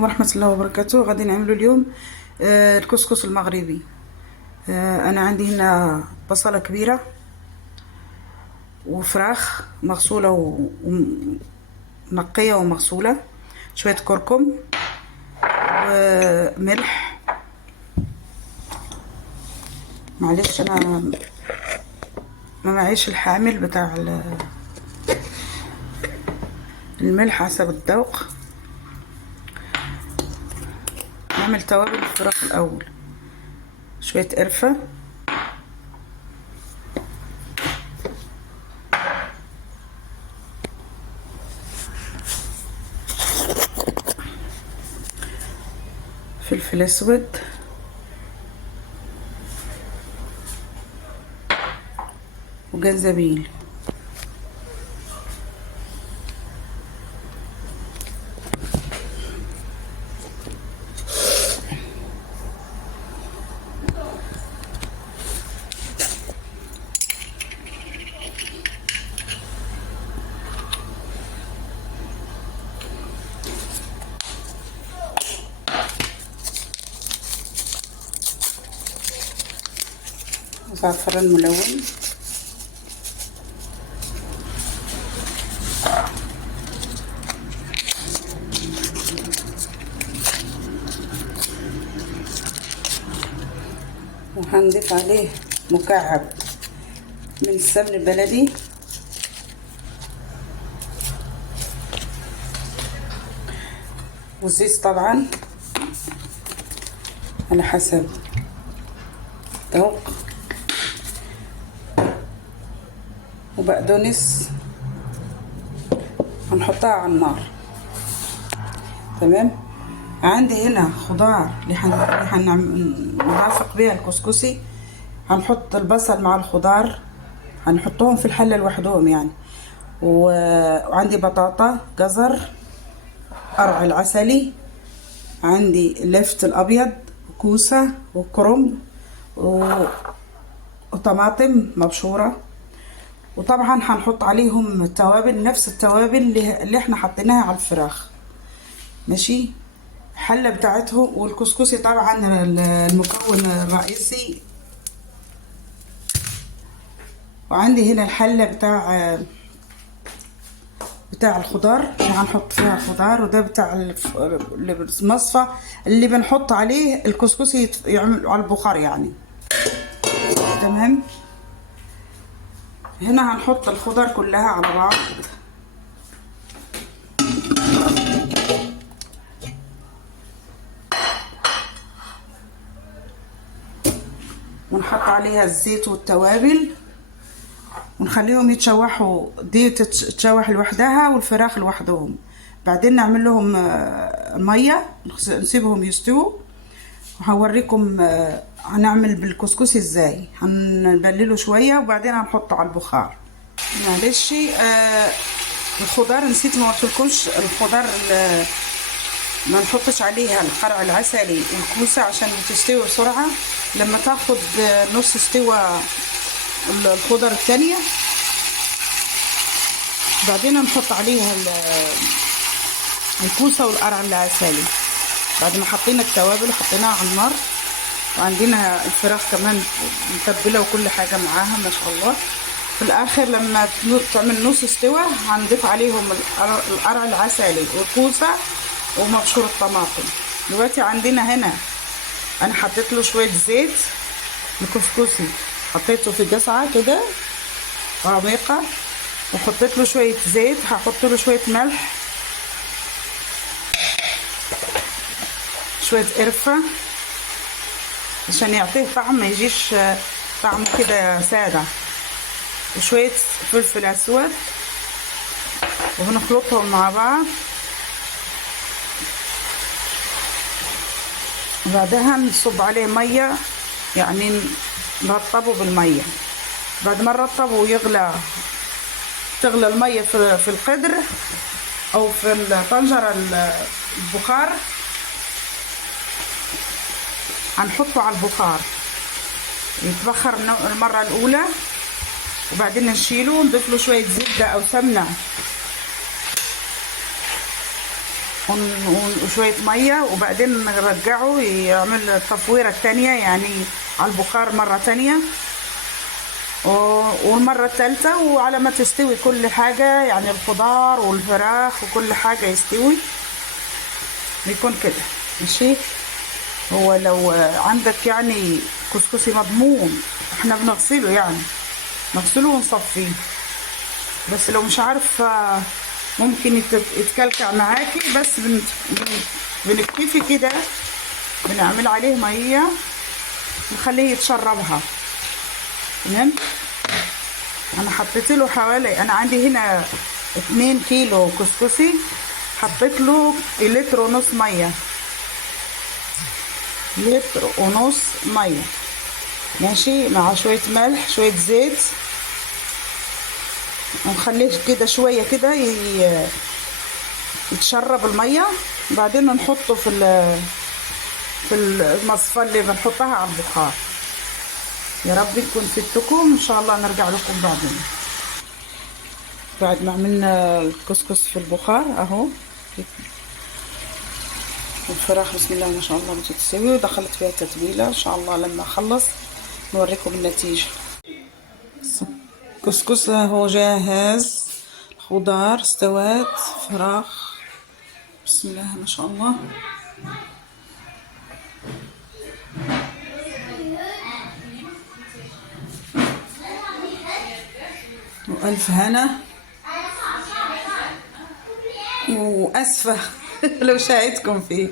ورحمة الله وبركاته. غادي نعملو اليوم الكسكس المغربي. انا عندي هنا بصلة كبيرة وفراخ مغسولة ومنقية ومغسولة، شوية كركم وملح. معلش انا ما معيش الحامل بتاع الملح حسب الذوق. نعمل توابل الفراخ الاول، شويه قرفه، فلفل اسود، وجنزبيل. زعفران ملون، وهنضيف عليه مكعب من السمن البلدي، والزيت طبعا على حسب الذوق، وبقدونس هنحطها على النار. تمام. عندي هنا خضار اللي هنرافق بيها الكسكسي. هنحط البصل مع الخضار، هنحطهم في الحله لوحدهم يعني. وعندي بطاطا، جزر، قرع العسلي، عندي اللفت الابيض، وكوسه، وكرنب، وطماطم مبشوره. وطبعا هنحط عليهم التوابل، نفس التوابل اللي احنا حطيناها على الفراخ. ماشي. الحله بتاعته والكسكسي طبعا المكون الرئيسي. وعندي هنا الحله بتاع الخضار اللي هنحط فيها خضار، وده بتاع المصفى اللي بنحط عليه الكسكسي يعمل على البخار يعني. تمام. هنا هنحط الخضار كلها على بعض، ونحط عليها الزيت والتوابل، ونخليهم يتشوحوا، دي تتشوح لوحدها والفراخ لوحدهم. بعدين نعمل لهم ميه، نسيبهم يستووا، وهوريكم هنعمل بالكسكسي ازاي. هنبلله شويه وبعدين هنحطه على البخار. معلش الخضار نسيت ما قلتلكمش، الخضار ما نحطش عليها القرع العسلي والكوسه عشان تستوي بسرعه. لما تاخد نص استوى الخضر الثانيه بعدين نحط عليها الكوسه والقرع العسلي بعد ما حطينا التوابل وحطيناها على النار. وعندنا الفراخ كمان متبله وكل حاجه معاها ما شاء الله. في الاخر لما تعمل نص استوى هنضيف عليهم القرع العسلي والكوسه ومبشور الطماطم. دلوقتي عندنا هنا انا حطيت له شويه زيت الكسكسي، حطيته في قصعه كده عميقه، وحطيت له شويه زيت. هحط له شويه ملح، شويه قرفه عشان يعطيه طعم، ما يجيش طعمه كده ساده، وشويه فلفل اسود، وهنخلطهم مع بعض. وبعدها نصب عليه ميه، يعني نرطبه بالميه. بعد ما نرطبه تغلى الميه في القدر او في الطنجره البخار، هنحطه على البخار يتبخر المره الاولى، وبعدين نشيله ونضيف له شويه زبده او سمنه وشوية مية، وبعدين نرجعه يعمل التفويرة التانية يعني على البخار مرة تانية، والمرة الثالثة، وعلى ما تستوي كل حاجة يعني الخضار والفراخ وكل حاجة يستوي بيكون كده. ماشي. هو لو عندك يعني كسكسي مضمون احنا بنغسله، يعني نغسله ونصفيه، بس لو مش عارف ممكن يتكلكع معاكي، بس بنكتفي كده، بنعمل عليه ميه نخليه يتشربها. تمام. انا حطيت له حوالي، انا عندي هنا 2 كيلو كسكسي، حطيت له 1.5 لتر ميه، 1.5 لتر ميه. ماشي. مع شويه ملح شويه زيت، ونخليه كده شويه كده يتشرب الميه، بعدين نحطه في المصفى اللي بنحطها على البخار. يا رب يكون فدتكم، ان شاء الله نرجع لكم بعدين. بعد ما عملنا الكسكس في البخار اهو، الفراخ بسم الله ما شاء الله بتستوي، ودخلت فيها تتبيله. ان شاء الله لما اخلص نوريكم النتيجه. كسكس اهو جاهز، خضار استوت، فراخ بسم الله ما شاء الله. وألف هنا، وأسفة لو شاهدكم فيه.